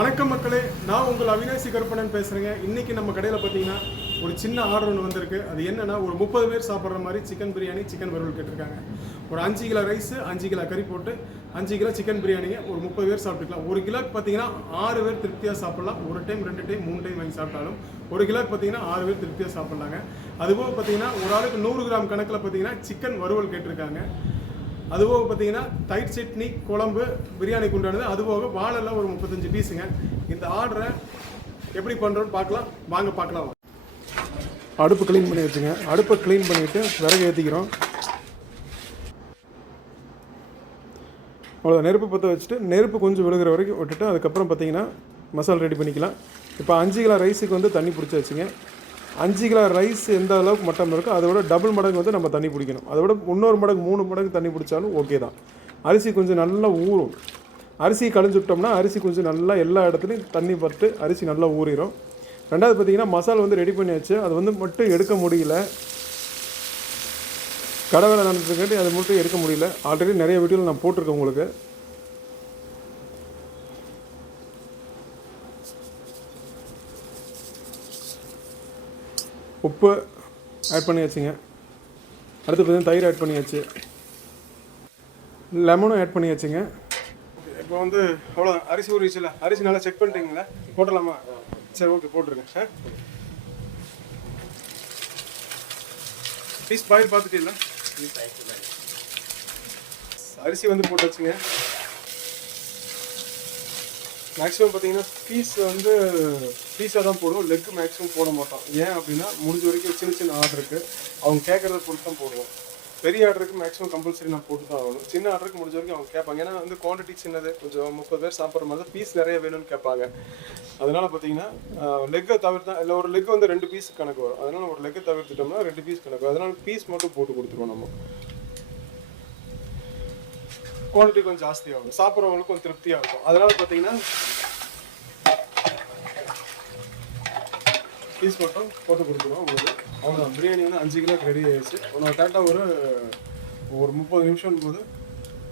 வணக்கம் மக்களே, நான் உங்கள் அவினாசி கருப்பணன் பேசுகிறேங்க. இன்றைக்கி நம்ம கடையில் பார்த்தீங்கன்னா ஒரு சின்ன ஆர்டர் ஒன்று வந்திருக்கு. அது என்னென்னா, ஒரு 30 பேர் சாப்பிட்ற மாதிரி சிக்கன் பிரியாணி, சிக்கன் வறுவல் கேட்டிருக்காங்க. ஒரு 5 கிலோ ரைஸு, 5 கிலோ கறி போட்டு 5 கிலோ சிக்கன் பிரியாணிங்க. ஒரு 30 பேர் சாப்பிட்டுக்கலாம். ஒரு கிலோக்கு பார்த்தீங்கன்னா 6 பேர் திருப்தியாக சாப்பிட்லாம். ஒரு டைம் 2 டைம் 3 டைம் வாங்கி சாப்பிட்டாலும் ஒரு கிலோக்கு பார்த்தீங்கன்னா 6 பேர் திருப்தியாக சாப்பிட்லாங்க. அதுபோக பார்த்தீங்கன்னா ஒரு ஆளுக்கு 100 கிராம் கணக்கில் பார்த்தீங்கன்னா சிக்கன் வறுவல் கேட்டிருக்காங்க. அதுபோக பார்த்தீங்கன்னா தயிர் சட்னி, குழம்பு, பிரியாணிக்கு உண்டானது. அதுபோக வாழெல்லாம் ஒரு 35 பீஸுங்க. இந்த ஆர்டரை எப்படி பண்ணுறோன்னு பார்க்கலாம். அடுப்பு க்ளீன் பண்ணி வச்சுங்க. அடுப்பை க்ளீன் பண்ணிவிட்டு விறகு ஏற்றிக்கிறோம். அவ்வளோ நெருப்பு பற்ற வச்சுட்டு நெருப்பு கொஞ்சம் விழுகிற வரைக்கும் விட்டுட்டு அதுக்கப்புறம் பார்த்தீங்கன்னா மசாலா ரெடி பண்ணிக்கலாம். இப்போ 5 கிலோ ரைஸுக்கு வந்து தண்ணி பிடிச்சி வச்சுங்க. 5 கிலோ ரைஸ் எந்த அளவுக்கு மட்டம் இருக்கோ அதை விட டபுள் மடங்கு வந்து நம்ம தண்ணி பிடிக்கணும். அதை விட 1 மடங்கு 3 மடங்கு தண்ணி பிடிச்சாலும் ஓகே தான். அரிசி கொஞ்சம் நல்லா ஊறும். அரிசி களைஞ்சி விட்டோம்னா அரிசி கொஞ்சம் நல்லா எல்லா இடத்துலையும் தண்ணி பட்டு அரிசி நல்லா ஊறிடும். ரெண்டாவது பார்த்திங்கன்னா மசாலா வந்து ரெடி பண்ணி வச்சு அது வந்து மட்டும் எடுக்க முடியல. கடை வேலை நடந்துட்டுக்காட்டி அதை மட்டும் எடுக்க முடியல. ஆல்ரெடி நிறைய வீடியோவில் நான் போட்டிருக்கேன் உங்களுக்கு. உப்பு ஆட் பண்ணியாச்சுங்க. அடுத்து பார்த்தீங்கன்னா தயிர் ஆட் பண்ணியாச்சு. லெமனும் ஆட் பண்ணியாச்சுங்க. இப்போ வந்து அவ்வளோதான். அரிசி ஊறிச்சுல, அரிசி நல்லா செக் பண்ணிட்டீங்களா? போட்டலாமா? சரி, ஓகே, போட்டுருங்க. பீஸ் பாயில் பார்த்துட்டீங்களா? அரிசி வந்து போட்டாச்சுங்க. மேக்ஸிமம் பார்த்தீங்கன்னா பீஸ் வந்து பீஸாக தான் போடுவோம். லெக்கு மேக்ஸிமம் போட மாட்டோம். ஏன் அப்படின்னா முடிஞ்ச வரைக்கும் சின்ன சின்ன ஆர்டருக்கு அவங்க கேட்குறத பொறுத்து தான் போடுவோம். பெரிய ஆர்டருக்கு மேக்ஸிமம் கம்பல்சரி நான் போட்டு தான் ஆகணும். சின்ன ஆர்டருக்கு முடிஞ்ச வரைக்கும் அவங்க கேட்பாங்க. ஏன்னா வந்து குவான்டிட்டி சின்னது, கொஞ்சம் 30 பேர் சாப்பிட்ற மாதிரி தான், பீஸ் நிறைய வேணும்னு கேட்பாங்க. அதனால் பார்த்தீங்கன்னா லெக்கை தவிர்த்தா இல்லை, ஒரு லெக் வந்து 2 பீஸ் கணக்கு வரும். அதனால் ஒரு லெக்கை தவிர்த்துட்டோம்னா 2 பீஸ் கணக்கு வரும். அதனால் பீஸ் மட்டும் போட்டு கொடுத்துருவோம். நம்ம குவான்டிட்டி கொஞ்சம் ஜாஸ்தியாகும், சாப்பிட்றவங்களுக்கு கொஞ்சம் திருப்தியாக இருக்கும். அதனால் பார்த்தீங்கன்னா பீஸ் மட்டும் போட்டு கொடுத்துருவோம் உங்களுக்கு. அவ்வளோதான். பிரியாணி வந்து 5 கிலோ ரெடி ஆகிடுச்சு. நான் கரெக்டாக ஒரு 30 நிமிஷம் போது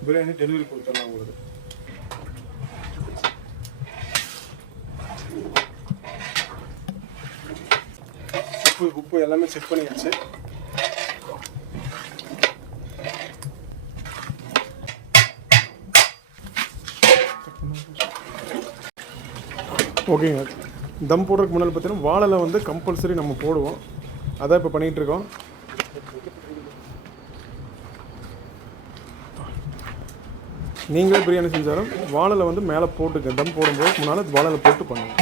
பிரியாணி டெலிவரி கொடுத்துடலாம் உங்களுக்கு. உப்பு எல்லாமே செக் பண்ணியாச்சு. ஓகேங்க. தம் போடுறதுக்கு முன்னால் பார்த்தீங்கன்னா வாழை வந்து கம்பல்சரி நம்ம போடுவோம். அதான் இப்போ பண்ணிகிட்ருக்கோம். நீங்களே பிரியாணி செஞ்சாலும் வாழை வந்து மேலே போட்டுக்க. தம் போடும்போது முன்னால் வாழை போட்டு பண்ணுங்க.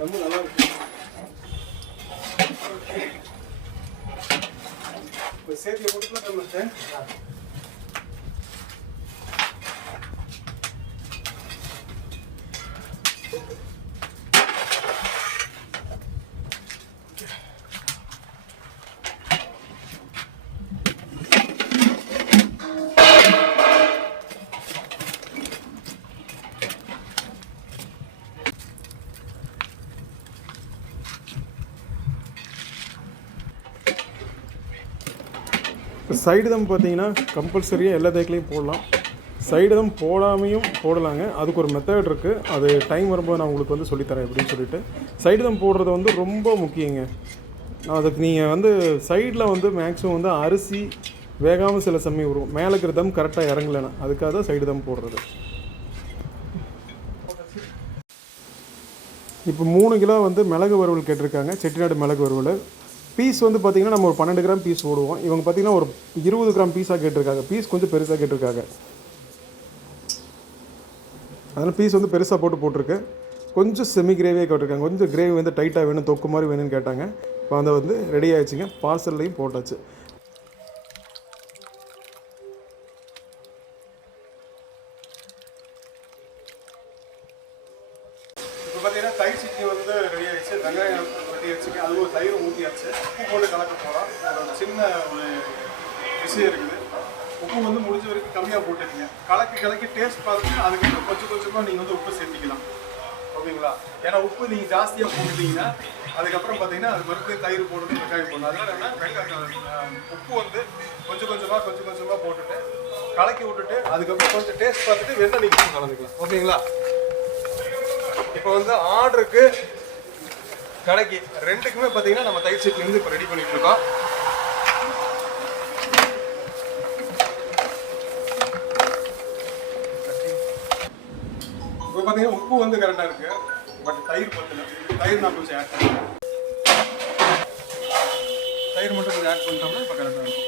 தம் நல்லா இருக்கு. இப்போ சேர்த்து போட்டுக்கலாம். தம் சைடு தம் பார்த்தீங்கன்னா கம்பல்சரியாக எல்லா தேக்கிலையும் போடலாம். சைடு தம் போடாமையும் போடலாங்க. அதுக்கு ஒரு மெத்தட் இருக்குது. அது டைம் வரும்போது நான் உங்களுக்கு வந்து சொல்லித்தரேன் எப்படின்னு சொல்லிட்டு. சைடு தம் போடுறது வந்து ரொம்ப முக்கியங்க. அதுக்கு நீங்கள் வந்து சைடில் வந்து மேக்ஸிமம் வந்து அரிசி வேகாமல் சில சமயம் வரும். மேலே இருக்கிற தம் கரெக்டாக இறங்கலைன்னா அதுக்காக தான் சைடு தம் போடுறது. இப்போ 3 கிலோ வந்து மிளகு வறுவல் கேட்டிருக்காங்க. செட்டிநாடு மிளகு வறுவல். பீஸ் வந்து பார்த்திங்கன்னா நம்ம ஒரு 12 கிராம் பீஸ் போடுவோம். இவங்க பார்த்திங்கன்னா ஒரு 20 கிராம் பீஸாக கேட்டிருக்காங்க. பீஸ் கொஞ்சம் பெருசாக கேட்டிருக்காங்க. அதனால் பீஸ் வந்து பெருசாக போட்டிருக்கு. கொஞ்சம் செமி கிரேவியாக கேட்டிருக்காங்க. கொஞ்சம் கிரேவி வந்து டைட்டாக வேணும், தொக்கு மாதிரி வேணும்னு கேட்டாங்க. இப்போ அதை வந்து ரெடி ஆகிடுச்சிங்க. பார்சல்லையும் போட்டாச்சு. இப்போ பார்த்தீங்கன்னா தயிர் சட்னி வந்து ரெடி ஆகிடுச்சு. வெங்காயம் ரெடி ஆகிடுச்சுங்க. அது ஒரு தயிர் ஊற்றியாச்சு. உப்பு போட்டு கலக்க போகிறோம். ஒரு சின்ன ஒரு விஷயம் இருக்குது. உப்பு வந்து முடிஞ்ச வரைக்கும் கம்மியாக போட்டுக்கங்க. கலக்கி டேஸ்ட் பார்த்துட்டு அதுக்கப்புறம் கொஞ்சம் கொஞ்சமாக நீங்கள் வந்து உப்பு சேர்த்திக்கலாம். ஓகேங்களா? ஏன்னா உப்பு நீங்கள் ஜாஸ்தியாக போட்டுட்டீங்கன்னா அதுக்கப்புறம் பார்த்தீங்கன்னா அது மறுபடியும் தயிர் போடுறது வெங்காயம் போடணும். அதனால என்ன உப்பு வந்து கொஞ்சம் கொஞ்சமாக போட்டுட்டு கலக்கி விட்டுட்டு அதுக்கப்புறம் கொஞ்சம் டேஸ்ட் பார்த்துட்டு வெண்ணெய் நீங்கள் கலந்துக்கலாம். ஓகேங்களா? இப்போ வந்து ஆர்டருக்கு கடைக்கு ரெண்டுக்குமே பார்த்தீங்கன்னா நம்ம தயிர் சட்னி வந்து இப்போ ரெடி பண்ணிட்டு இருக்கோம். இப்போ பார்த்தீங்கன்னா உப்பு வந்து கரெக்டாக இருக்கு, பட் தயிர் பத்தல. தயிர் நான் கொஞ்சம் ஆட் பண்ணுறேன். தயிர் மட்டும் கொஞ்சம் ஆட் பண்ணிட்டோம்னா இப்போ கரெக்டாக இருக்கும்.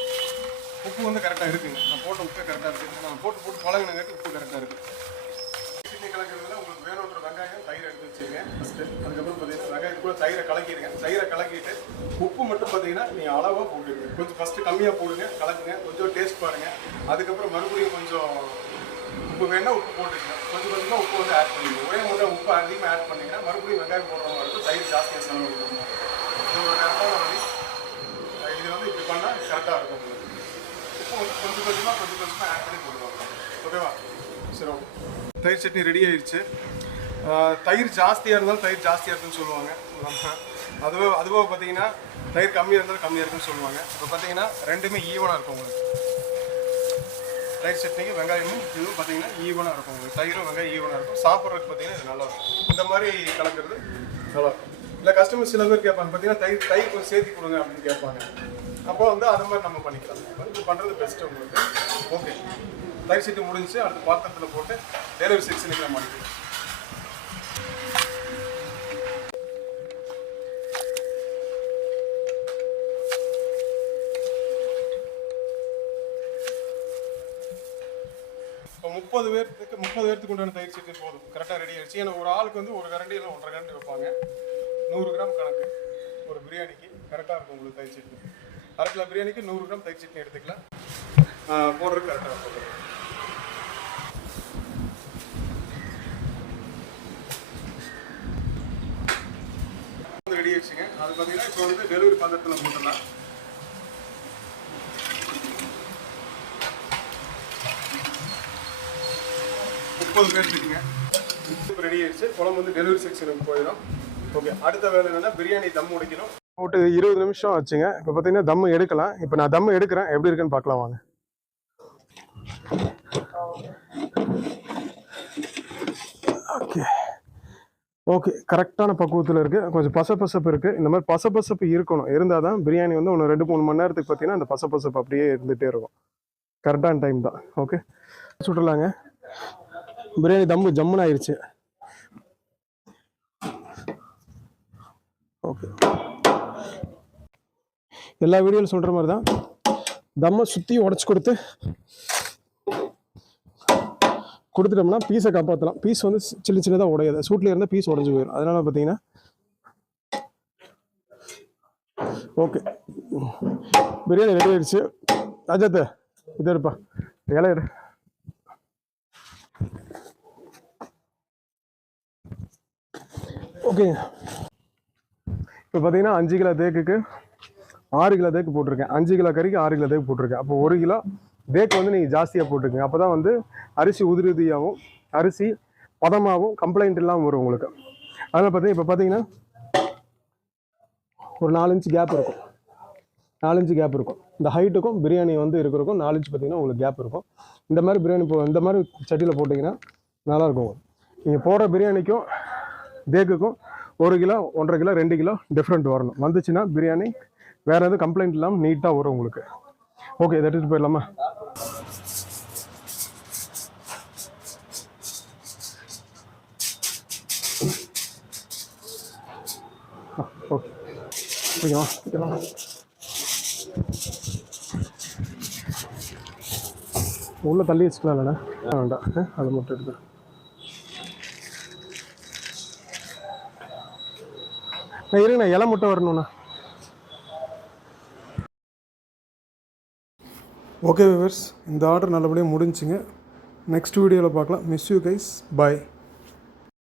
உப்பு வந்து கரெக்டாக இருக்குங்க. நான் போட்ட உப்பே கரெக்டாக இருக்குது. நான் போட்டு பழகினங்காட்டி உப்பு கரெக்டாக இருக்குது. சட்னி கலக்கிறதுல உங்களுக்கு வேணுன்ற வெங்காயம் தயிர் எடுத்து வச்சுருங்க ஃபஸ்ட்டு. அதுக்கப்புறம் பார்த்தீங்கன்னா வெங்காயத்துக்குள்ள தயிரை கலக்கிடுங்க. தயிரை கலக்கிட்டு உப்பு மட்டும் பார்த்தீங்கன்னா நீங்கள் அளவாக போட்டுருங்க. கொஞ்சம் ஃபஸ்ட்டு கம்மியாக போடுங்க, கலக்குங்க, கொஞ்சம் டேஸ்ட் பாருங்கள். அதுக்கப்புறம் மறுபடியும் கொஞ்சம் உப்பு வேணால் உப்பு போட்டுக்கங்க. கொஞ்சம் கொஞ்சமாக உப்பு வந்து ஆட் பண்ணிடுங்க. ஒரே முறை உப்பு அதிகமாக ஆட் பண்ணிங்கன்னா மறுபடியும் வெங்காயம் போடுற மாதிரி இருக்கும், தயிர் ஜாஸ்தியாக செலவு பண்ணுவோம். இது ஒரு கரெக்டான வழி. இது வந்து இப்படி பண்ணால் கரெக்டாக இருக்கும் உங்களுக்கு. உப்பு வந்து கொஞ்சம் கொஞ்சமாக ஆட் பண்ணி போடுவாங்க. ஓகேவா? சரி, ஓகே. தயிர் சட்னி ரெடி ஆயிடுச்சு. தயிர் ஜாஸ்தியாக இருந்தாலும் தயிர் ஜாஸ்தியாக இருக்குன்னு சொல்லுவாங்க. அதுவாக பார்த்தீங்கன்னா தயிர் கம்மியாக இருந்தாலும் கம்மியாக இருக்குன்னு சொல்லுவாங்க. இப்போ பார்த்தீங்கன்னா ரெண்டுமே ஈவனாக இருக்கும் உங்களுக்கு. தயிர் சட்னிக்கு வெங்காயமும் இதுவும் பார்த்தீங்கன்னா ஈவனாக இருக்கும் உங்களுக்கு. தயிரும் வெங்காயம் ஈவனாக இருக்கும். சாப்பிட்றதுக்கு பார்த்தீங்கன்னா இது நல்லா இருக்கும். இந்த மாதிரி கலக்கிறது நல்லா இருக்கும். இல்லை கஸ்டமர் சில பேர் கேட்பாங்க பார்த்தீங்கன்னா தயிர் கொஞ்சம் சேர்த்து கொடுங்க அப்படின்னு கேட்பாங்க. அப்போ வந்து அது மாதிரி நம்ம பண்ணிக்கலாம். இது பண்ணுறது பெஸ்ட்டு உங்களுக்கு. ஓகே, தயிர் சட்னி முடிஞ்சு அடுத்த பாத்திரத்தில் போட்டு டெலிவரி செக்ஷனுக்கு நம்ம பண்ணிக்கலாம். இப்போ 30 பேர்த்துக்கு உண்டான தயிர் சட்னி போதும், கரெக்டாக ரெடி ஆகிடுச்சு. ஏன்னா ஒரு ஆளுக்கு வந்து ஒரு கரண்டி இல்லை 1.5 கரண்டி வைப்பாங்க. 100 கிராம் கணக்கு ஒரு பிரியாணிக்கு கரெக்டாக இருக்கும் உங்களுக்கு தயிர் சட்னி. 1/2 கிலோ பிரியாணிக்கு 100 கிராம் தயிர் சட்னி எடுத்துக்கலாம். போடுறதுக்கு கரெக்டாக இருக்கும். ரெடி ஆயிடுச்சுங்க. அது பார்த்தீங்கன்னா இப்போ வந்து டெலிவரி பாத்திரத்தில் போட்டுடலாம். பேர்த்துக்குங்க இப்போ ரெடி ஆயிடுச்சு. குழம்பு வந்து டெலிவரி செக்ஷனுக்கு போயிடும். ஓகே, அடுத்த வேலை என்னன்னா பிரியாணி தம் முடிக்கணும். போட்டு 20 நிமிஷம் ஆச்சுங்க. இப்போ பார்த்தீங்கன்னா தம் எடுக்கலாம். இப்போ நான் தம் எடுக்கிறேன், எப்படி இருக்குன்னு பார்க்கலாம் வாங்க. ஓகே ஓகே, கரெக்டான பக்குவத்தில் இருக்குது. கொஞ்சம் பசப்பசப்பு இருக்குது. இந்த மாதிரி பசப்பசப்பு இருக்கணும். இருந்தால் தான் பிரியாணி வந்து ஒன்று 2-3 மணி நேரத்துக்கு பார்த்தீங்கன்னா அந்த பசப்பசப்பு அப்படியே இருந்துகிட்டே இருக்கும். கரெக்டான டைம் தான். ஓகே, சுட்டுலாங்க. பிரியாணி தம்மு ஜம்முன்னு ஆயிடுச்சு. ஓகே, எல்லா வீடியோவில் சொல்கிற மாதிரி தான் தம்மை சுற்றி உடச்சி கொடுத்துட்டோம்னா பீஸை காப்பாற்றலாம். பீஸ் வந்து சின்னதாக உடையாது. சூட்டில் இருந்தால் பீஸ் உடஞ்சி போயிடும். அதனால் பார்த்தீங்கன்னா ஓகே, பிரியாணி ரெடி ஆயிடுச்சு. அஜாத்த இது இருப்பா இலையிரு. ஓகேங்க, இப்போ பார்த்தீங்கன்னா 5 கிலோ தேக்குக்கு 6 கிலோ தேக்கு போட்டிருக்கேன். 5 கிலோ கறிக்கு 6 கிலோ தேக்கு போட்டிருக்கேன். அப்போ 1 கிலோ தேக்கு வந்து நீங்கள் ஜாஸ்தியாக போட்டுருக்கீங்க. அப்போ தான் வந்து அரிசி உதிரியாகவும் அரிசி பதமாகவும் கம்ப்ளைண்ட் இல்லாமல் வரும் உங்களுக்கு. அதனால் பார்த்தீங்கன்னா இப்போ பார்த்தீங்கன்னா ஒரு 4 இன்ச் கேப் இருக்கும். 4 இன்ச் கேப் இருக்கும். இந்த ஹைட்டுக்கும் பிரியாணி வந்து இருக்கிறக்கும் 4 இன்ச் பார்த்தீங்கன்னா உங்களுக்கு கேப் இருக்கும். இந்த மாதிரி பிரியாணி இந்த மாதிரி சட்டியில் போட்டிங்கன்னா நல்லாயிருக்கும். நீங்கள் போடுற பிரியாணிக்கும் தேக்குக்கும் 1 கிலோ 1.5 கிலோ 2 கிலோ டிஃப்ரெண்ட் வரணும். வந்துச்சுன்னா பிரியாணி வேறு எதுவும் கம்ப்ளைண்ட் இல்லாமல் நீட்டாக வரும் உங்களுக்கு. ஓகே, இதை எடுத்துகிட்டு போயிடலாமா? ஓகே, ஓகேவா? உள்ள தள்ளி வச்சுக்கலாம் இல்லைண்ணா? வேண்டாம், அதை மட்டும் எடுத்து. இருங்கண்ணா, இலை முட்டை வரணுண்ணா. ஓகே வியூவர்ஸ், இந்த ஆர்டர் நல்லபடியாக முடிஞ்சுங்க. நெக்ஸ்ட் வீடியோவில் பார்க்கலாம். Miss you guys, bye.